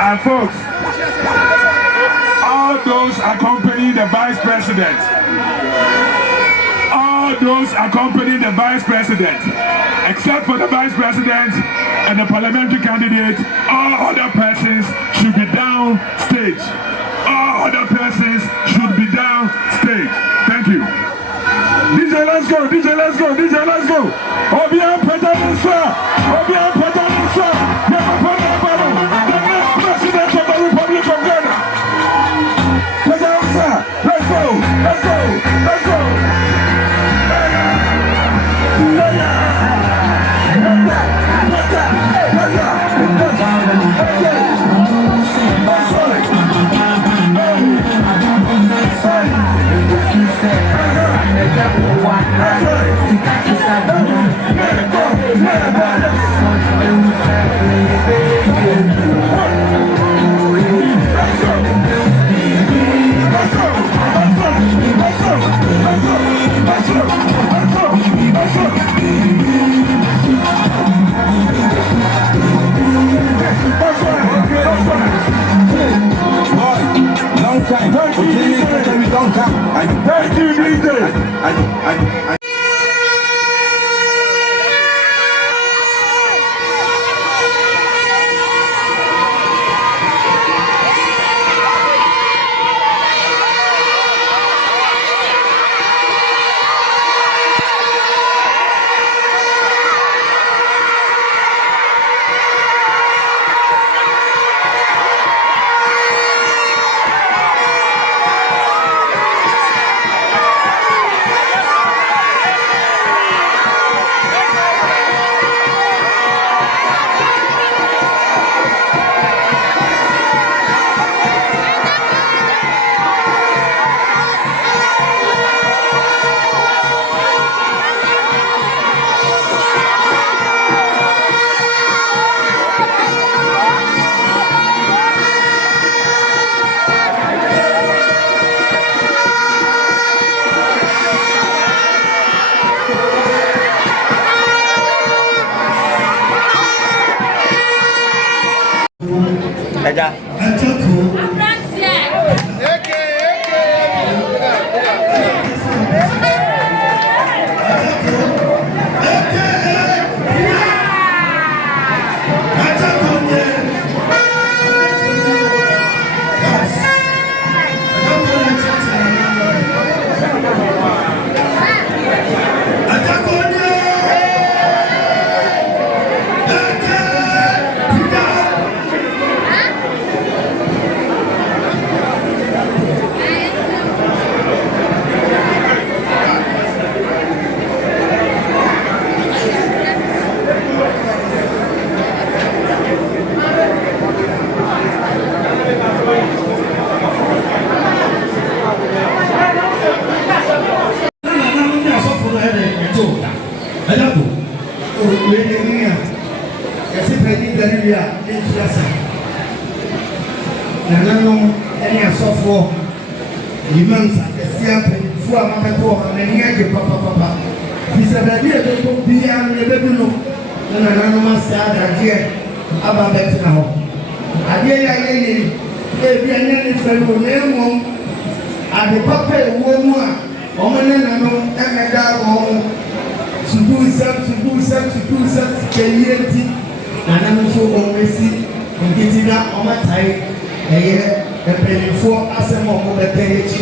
And folks, all those accompanying the vice president, except for the vice president and the parliamentary candidate, all other persons should be down stage. All other persons should be down stage. Thank you. DJ, let's go. DJ, let's go. DJ, let's go. Obia Petanisa. Obia Petanisa. The next president of the Republic of Ghana. Petanisa. Let's go. Let's go. Let's go. Thank you, DJ. Agya Koo. Agya Koo. Oh, we need here. Yes, if I need the area, it's just. Nanano, any asofo. Limansa, Siap, Fuamato, and any other papa. He's a baby, and the baby no. Nanano must add again about that now. Again, if you are any fellow name, and the papa woman, Omanano, and the dog. To do some, Kayeti, and I'm so always in getting up on my time, a year, and paying for us and more the Kayeti.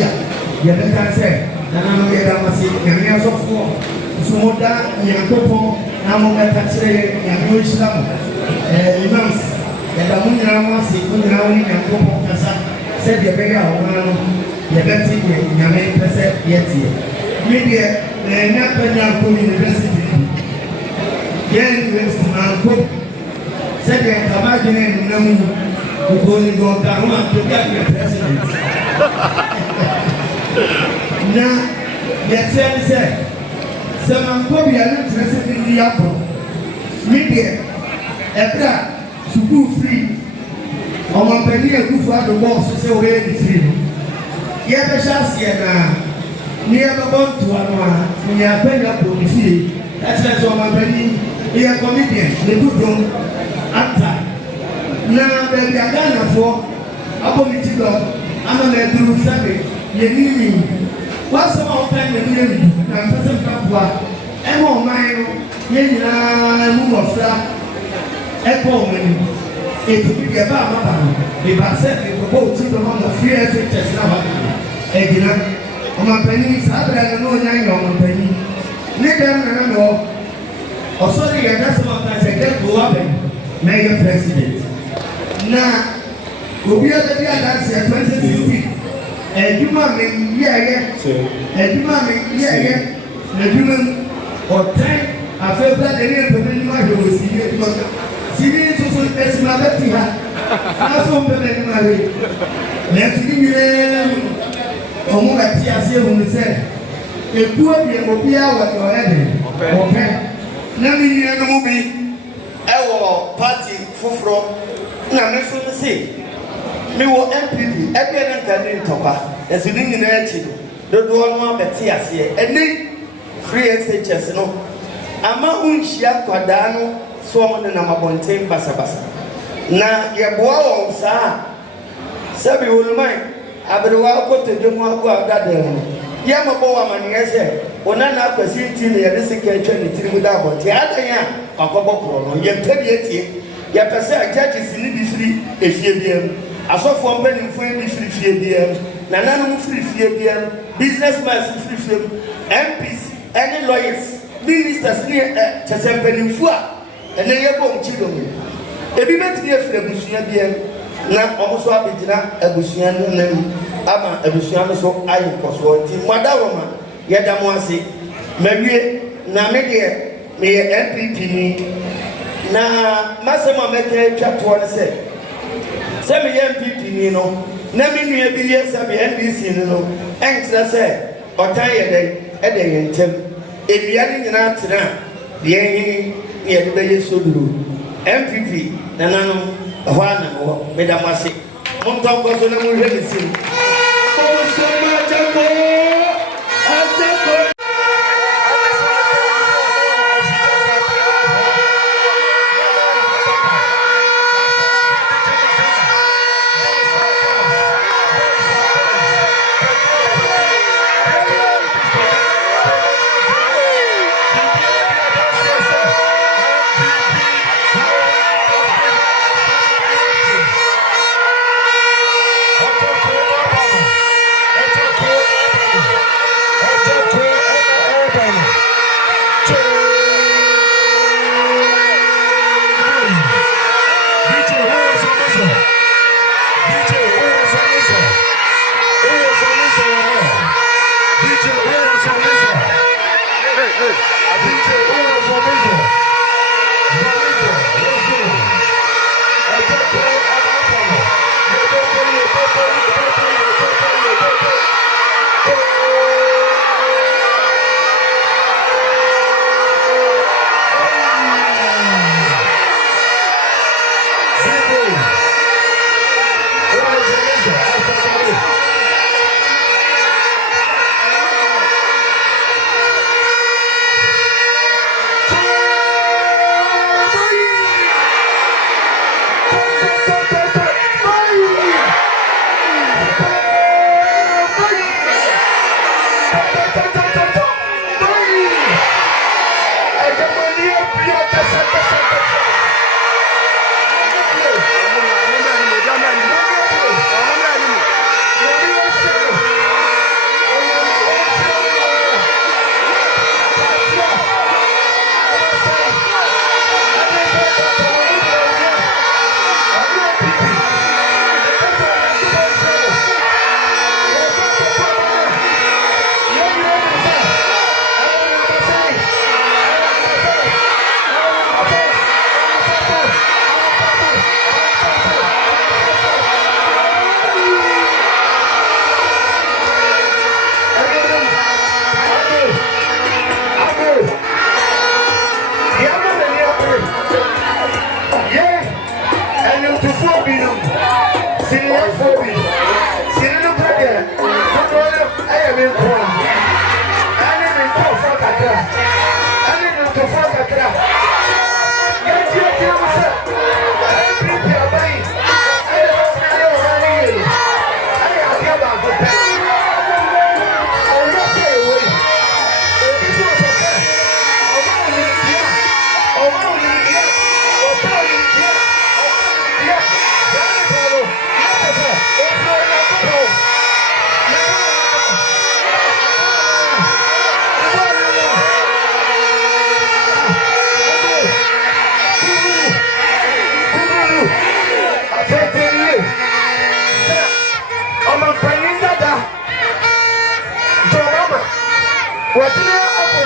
You can say, nana no yɛ dama se nyame asɔfoɔ nsomoda nyankopɔn na mo bɛka kyerɛ nyame ɔhyira mo imams yɛda mo nyinaa mo ase mo nyinaa wo ne nyankopɔn kasa sɛdeɛ ɛbɛyɛ a ɔmaa no yɛbɛte deɛ nyame pɛ sɛ yɛteɛ me deɛ na pɛnya nkɔ university yɛn university mankɔ sɛdeɛ nkama adwene nna mu nkɔni dɔnka ho a tobi ayɛ president na yɛteɛ ne sɛ mankɔ bia ne kyerɛ sɛ ne ni apɔ me deɛ ɛberɛ a sukuu firi ɔmampani akufo adobɔ so sɛ wɔyɛ ne firi no yɛbɛhyɛ aseɛ na ne yɛbɛbɔ ntoa no a neapɛnya bɔ ne fie ɛkyerɛ sɛ ɔmampani yɛ comedian ne dodom ata na baabi aghanafoɔ abɔ me ti dɔ ama na aduru sɛbe yɛnimi wasɛm a wɔpɛ na ne yɛmidu na mpɛ sɛ mkaboa ɛma ɔman no yɛn nyinaa mu mmɔfra ɛkɔ ɔmani ɛtumi deɛ ba amaba no meba sɛ mebɔbɔ wo ti dɔ ma ma free SHS na waka agyina ɔmampanin saa berɛ no na ɔnya nyɛ ɔmampanin ne dɛm nana me hɔ ɔsɔre yɛda sɛ maka sɛ Agya Koo abɛn na ɛyɛ president na obiara bɛbi adanseɛ 2016 adwuma a meyɛɛyɛ na adwuma mu ɔtɛn afei bra de ne mpɛmɛ nim ahwɛ wɔ sini adwuma sini nso so asima bɛti ha na so mpɛmɛ nim ahwɛ na ɛso ne nyinaa mu ɔmo bɛte aseɛ hu sɛ ekuo deɛ obiara wɔde ɔyɛ de ɔpɛ na me nua no mu bi ɛwɔ party foforɔ na me so no se mewɔ MPP ɛdeɛ ne nka ne ntɔkwa ɛso ne nyinaa akyi no dodoɔ no abɛte aseɛ ɛne free SHS no ama unhyia kwadaa no so ɔmo ne nam abɔnten basabasa na yɛboa wɔn saa sɛbi woluman aberewa akɔtɔdwa mu akɔ adadan mu yɛmabɔ wɔ amanneɛ sɛ ɔnana akwasi nti ne yɛde sika atwa ne tiri mu da abɔnten adan a wakɔbɔ korɔ no yɛmpɛ deɛ tie yɛpɛ sɛ judges ne bi firi efie biara mu asɔfoɔ mpanimfoɔ bi firi fie biara mu nananom firi fie biara mu businessmen firi fie mu MPs ɛne lawyers ministers ne kyɛsɛ mpanimfoɔ a ɛnɛ yɛbɔ wɔn kyi dɔm ebi bɛtumi afiri abusua biara na ɔmo so abɛgyina abusua no nam ama abusua no so ayɛ nkɔsoɔ nti mmadawoma yɛda mo ase mawie na me deɛ meyɛ MPP ni na masɛm a mɛka atwa toɔ no sɛ meyɛ MPP ni no na me nua bi yɛ sɛ me NDC no ɛnkyerɛ sɛ ɔtan yɛ dɛn ɛdɛ yɛ ntɛm ebia ne nyinaa tena deɛ yɛn yɛde bɛyɛ soduro MPP nananom ɛhɔ ana wɔ meda mo ase montɔ nkɔ so na mohwɛ ne sim Agya Koo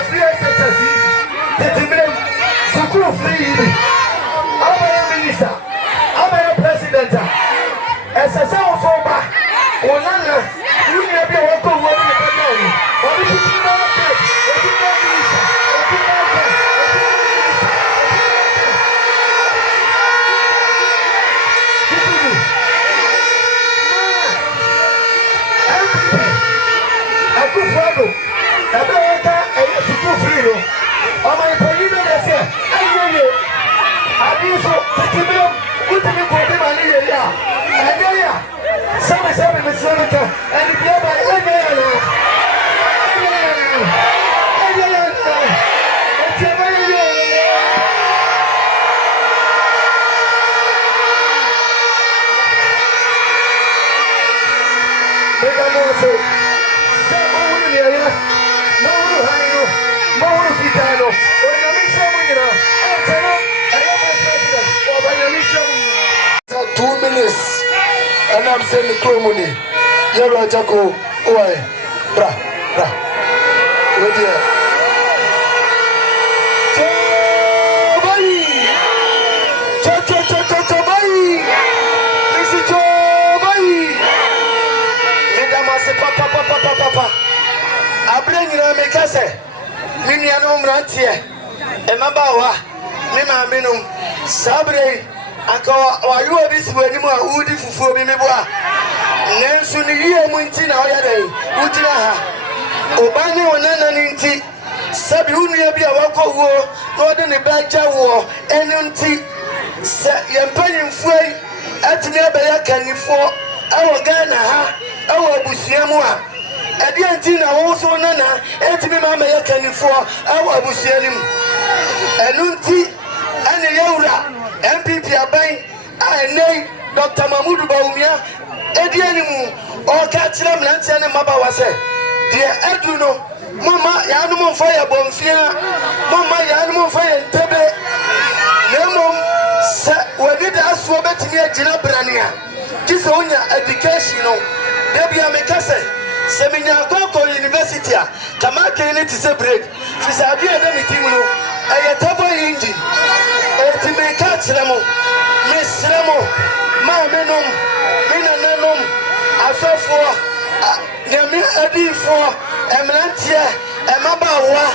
free SHS. Tetimem. School free. I'm a minister. I'm a president. As a sound for back. Onana. You never walk over the banana. What is it? And I'm saying the money. You're Agya Koo. Why? Bra. Where do you? Papa. I bring you a make us say, Minianum Rantier, and Mabawa, Mima Minum, Sabre. Anka wa yo this wani mu a udi fufuo bi mebo a nenso ni yie mu nti na oya dai ujira ha obanye onana ni nti sabi unua bi a wakowuo na ode ne baja wo enu nti se yempanyimfo yi atimi abaya kanifo awo Ghana ha awo abusua mu a ade nti na wo so nana etimi mama ya kanifo awo abusua nim enu nti ane yawura MPP aban a Dr. Bawumia edianimu o ka kire mlantia ne mabawa se de edu no mama ya no mo fa ya bonfia mama ya no mo fa ya ntebe nemo se wadi da aso betimi agina brania kise onya education no de bia me kase se minya Agya University a kama kene ti se break fi sa bia da meeting no ayetabo engine etime ka kire mo mesremo ma menom menanom asofo nyame adifo emrantie emabawa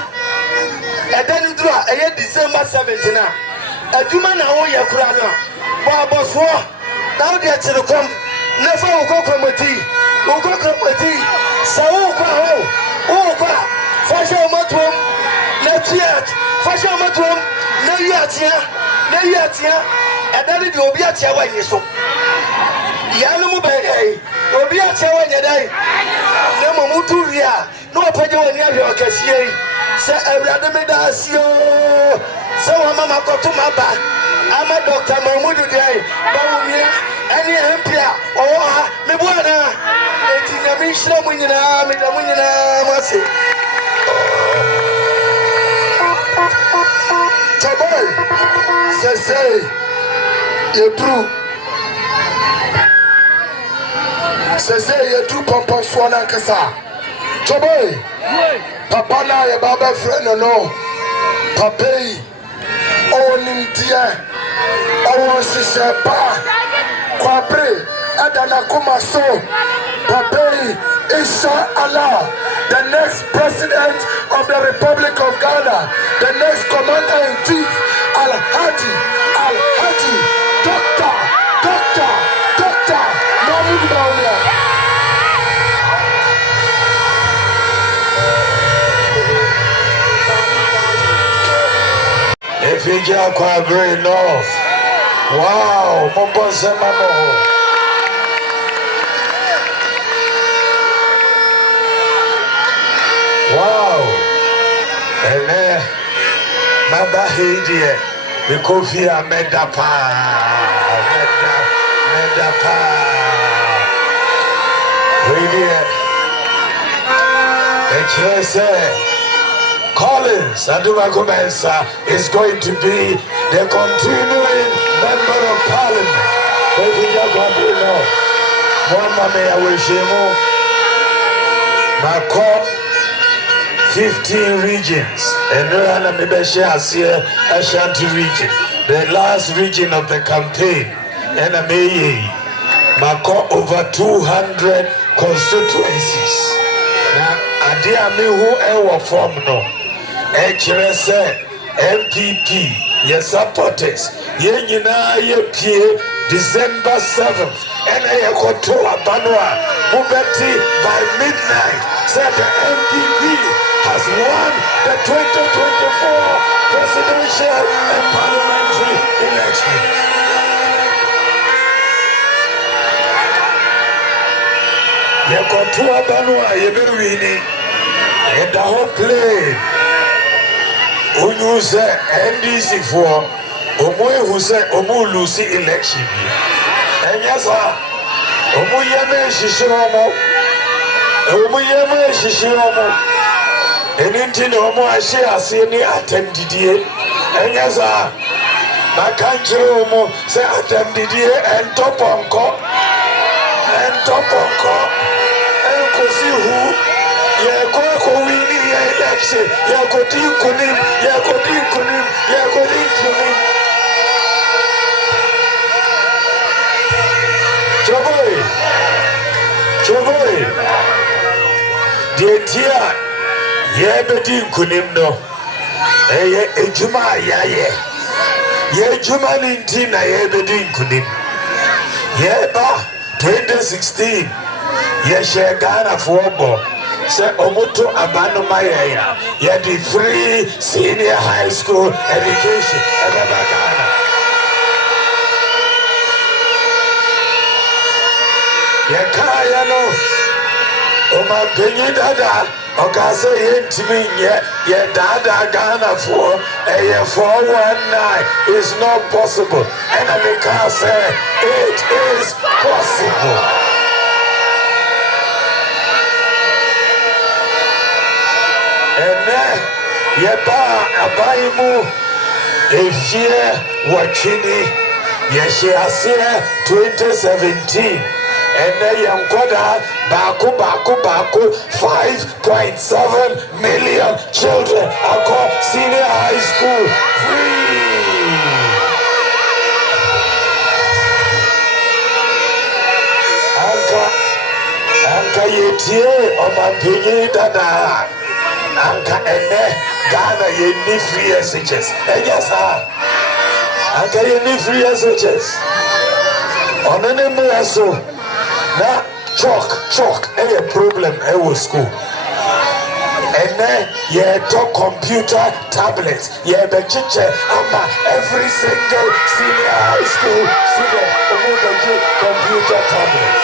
edani dura eye December 17 na aduma na wo yakura no bo aboso na wo de chirekom na fa wo kokomoti sawo kwa fasha matom na tiat fasha matom na yatia edani de obi atia wanye so yanu mu bɛyɛ obi akyɛ wanya dai na mamutu ria na opagye wani ahwe okasie yi sɛ awurade meda asio sɛ wa mama kɔto maba ama Dr. Mahmudu dai Bawumia ɛne MP a ɔwɔ ha mebu ana eti na me hyira mu nyinaa meda mu nyinaa mase tabai sɛ yedru Sese yedu papa swala kasa. Choboy. Papa na ye baba friend no. Papai. O nimtia. O sise pa. Kwabre adana kuma so. Papai inshallah the next president of the Republic of Ghana, the next commander-in-chief Al-Haji Dr. Mahmudu Bawumia. If you get quite very north, wow, Mombasa Mamo. Wow, and then Baba Hadia, the coffee I made up. Collins Adumagomensa is going to be the continuing member of Parliament. 15 regions. And Ashanti region, the last region of the campaign. And Mako over 200 constituencies. Now, Adia me who ever form no. HRS, MPP, your supporters, Yenina, ye P. December 7th, and I got to Abanua, Mubeti by midnight said the MPP has won the 2024 presidential and parliamentary elections. You got to Abanua, you be winning, and the whole play. Who you say NDC for? Who said Omu Lucy election? And yes, Omu Yame Shishomo, Omu Yame Shishomo, and indeed Omu Ashia Sini attended ye. And yes, my country Omu say attended ye and top on cop, and Kosi who. Yeah, go winning election. Yeah, go kunim. Yeah, go kunim. Yeah, go kunim. Choboy. Dear, yeah, bedin kunim no. Ejuma yaye. Yeah, Juma nintina yeah bedin kunim. Yeah, ba 2016. Yeah, share Ghana football. Say Omuto Abanomaya, yeah, the free senior high school education in Ghana. Yeah, Kayano, Oma Penny Dada, Okasa Yentimi, yeah, Dada Ghana for a 419 is not possible. And I say it is possible. Yeba abaimu efie wachini yeshiasia 2017 ene yankoda baku 5.7 million children across senior high school free. Anka yetie omampinyi dada anka ene Ghana ye need free SHS. And yes, anka ye need free SHS. On any more so now chalk a problem with school. And then ye talk computer tablets. Ye be chiche ama every single senior high school student computer tablets.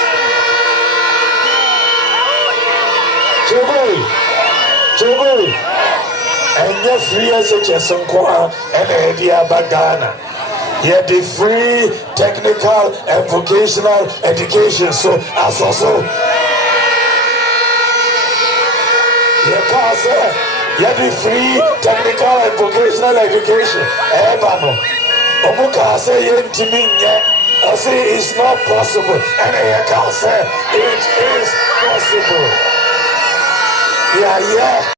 Choboy. And your free SHS and idea Ghana. Yeah, the free technical and vocational education. So as also yeah, the free technical and vocational education. Ebano. Omuka say I say it's not possible. And I can say it is possible. Yeah.